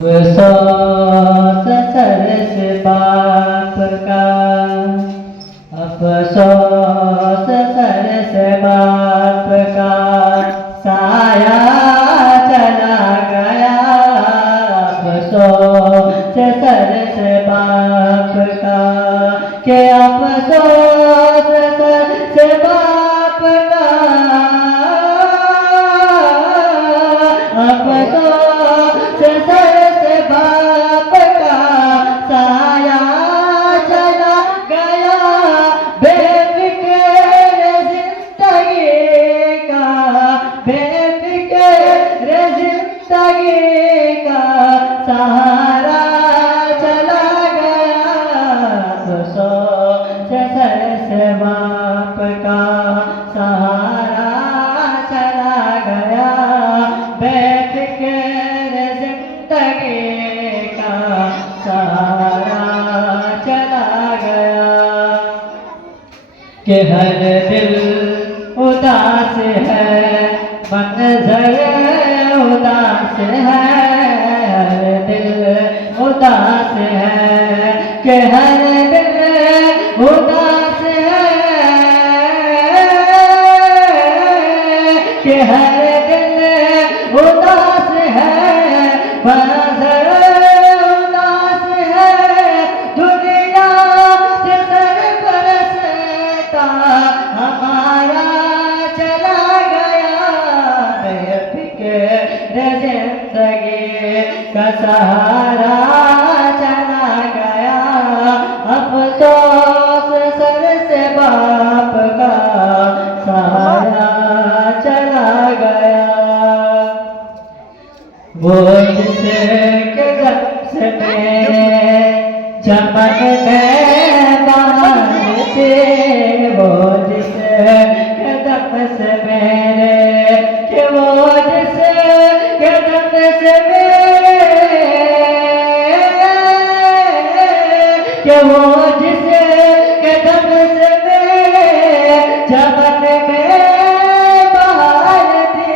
अफसोस सरस बाप का, अफसोस सरस बाप का, साया चला गया। अफसोस सरस बाप का, के अफसोस सरस बाप का, अफसोस सरस बाप का, साया चला गया। बेफिक्र जिंदगी का, बेफिक्र जिंदगी का, सहारा चला गया। अफसोस सरस बाप का, सहारा चला गया। बेफिक्र जिंदगी का, सहारा चला गया। कि हर दिल उदास है, मंज़र उदास है। हर दिल उदास है, कि हर दिल उदास है, कि हर दिल उदास है। मंज़र उदास है, दुनिया से सरपरस्ता हमारा चला गया। बेफिक्र जिंदगी का सहारा चला गया। अफसोस सरस बाप का, सहारा चला गया। वो जिसके गम से मेरे चमन में बाहर थे, वो जिसके दम से मेरे, कि वो जिसके दम से मेरे, कि वो जिसके दम से मेरे चमन में बाहर थे।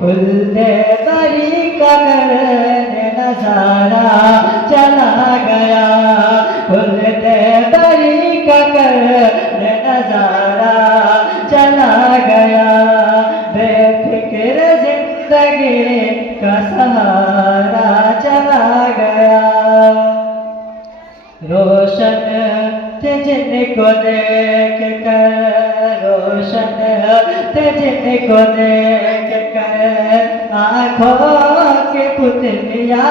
खुलते बरी करने नजारा चला गया। खुलते बरी करने नजारा चला गया। बेफिक्र जिंदगी का सहारा चला गया। रोशन थे जिनको देख कर, रोशन थे जिनको देख कर, आँखों के पुतलियाँ।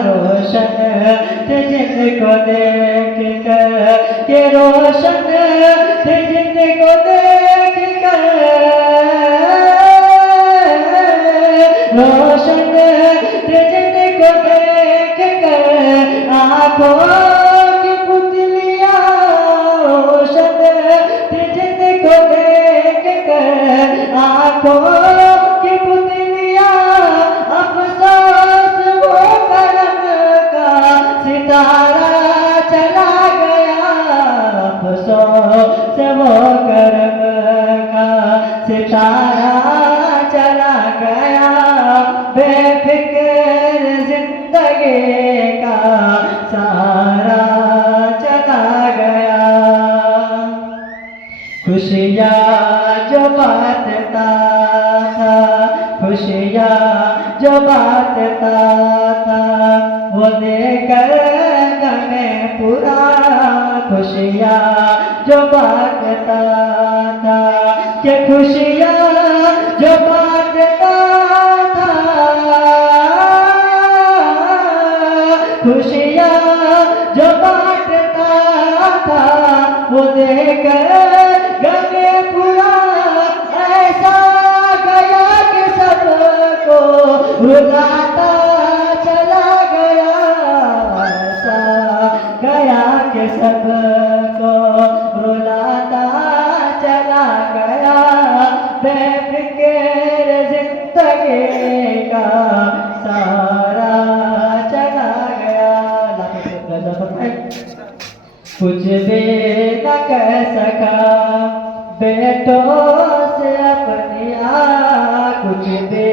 रोशन थे जिनको देख कर, के रोशन थे जिनको देख कर, रोशन थे जिनको देख कर, आँखों की पुतलियाँ। रोशन थे जिनको देख कर, आँखों की पुतलियाँ। अफसोस वो करम का सितारा चला गया। अफसोस वो करम का सितारा चला गया। बेफिक्र जिंदगी का सहारा चला गया। खुशियाँ जो बांटता था, खुशियाँ जो बांटता था, वो देकर गमे पूरा। खुशियाँ जो बांटता था, कि खुशियाँ जो बांटता था, खुशियाँ जो बांटता था, वो देकर गमे पूरा। ऐसा गया कि सबको रुलाता चला गया। ऐसा गया कि सबको रुलाता चला गया। बेफिक्र जिंदगी का सहारा चला गया। कुछ भी न कह सका बेटों से अपनी, कुछ भी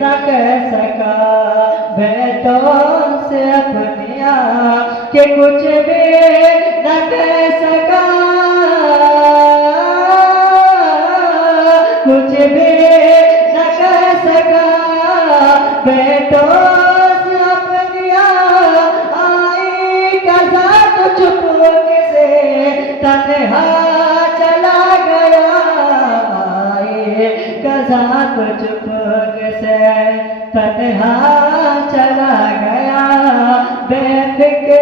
न कह सका बेटों से अपनिया कि कुछ भी न कह सका, कुछ भी न कह सका। बेटों से अपनिया आई कज़ा तो चुपके से तन्हा चला गया, आई कज़ा तो चुपके से तन्हा चला गया। बेफिक्र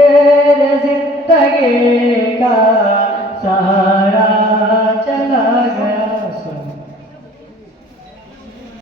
जिंदगी का सहारा चला गया।